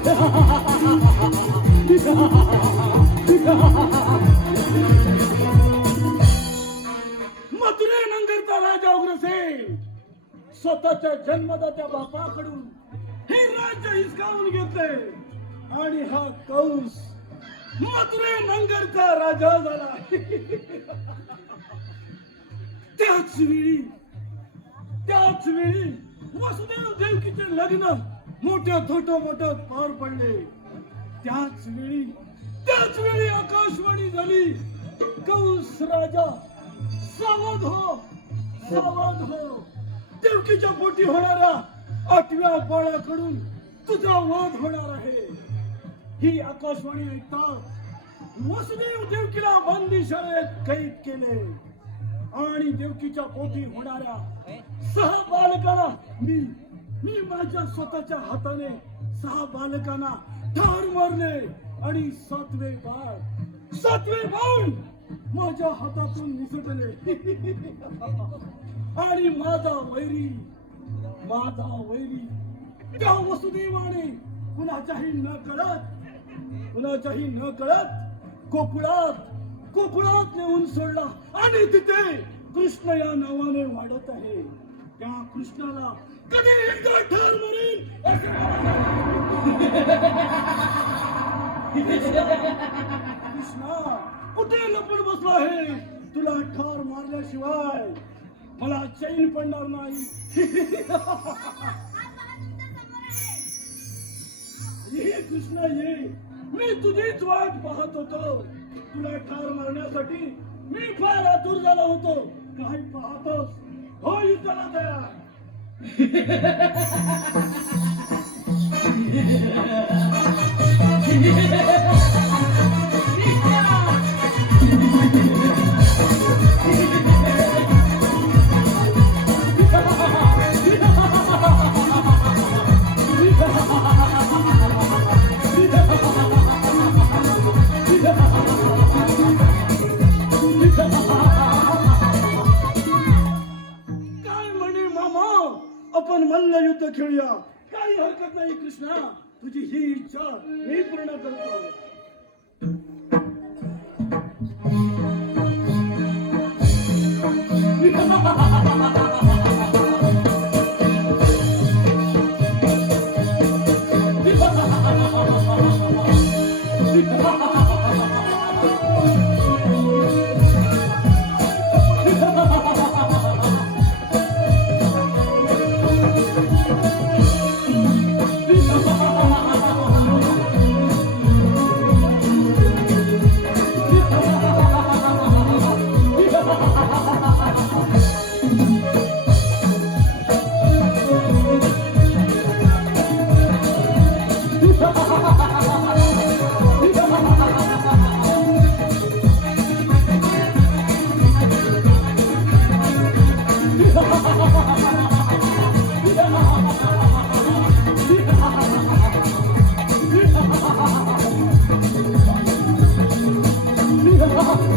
मथुरे नंगरचा राजा उग्रसेन स्वतःच्या जन्मदात्या बापाकडून हे राज्य हिसकावून घेतले. आणि हा कौस मथुरे नंगरचा राजा झाला. त्याच वेळी त्याच वेळी वसुदेव देवकीचे लग्न मोठ्या थोट मोठ पार पडले. त्याच वेळी त्याच वेळी आकाशवाणी झाली. कंस राजा सावध हो सावध हो. देवकीच्या पोटी होणाऱ्या आठव्या बाळाकडून तुझा वध होणार आहे. ही आकाशवाणी ऐकता वसुदेव देवकीला बंदी शाळेत कैद केले. आणि देवकीच्या पोटी होणाऱ्या सहा बालकाला मी मी माझ्या स्वतःच्या हाताने सहा बालकांना ठार मारले आणि सातवे बाळ सातवे बाळ माझ्या हातातून निसटले. आणि माझा वैरी माझा वैरी त्या वसुदेवाने कुणाच्याही न कळत कुणाच्याही न कळत कोकुळात कोकुळात नेऊन सोडला. आणि तिथे कृष्ण या नावाने वाढत आहे. त्या कृष्णाला कधी एकदा ठार मारेल कृष्णा कुठे लपून बसला आहे? तुला ठार मारल्याशिवाय मला चैन पडणार नाही. ये कृष्णा ये मी तुझीच वाट पाहत होतो. तुला ठार मारण्यासाठी मी फार आतुर झालो होतो. काय पाहत हो तयार चांगला युद्ध खेळूया काही हरकत नाही कृष्णा तुझी ही इच्छा मी पूर्ण करतो Ha ha ha! Oh!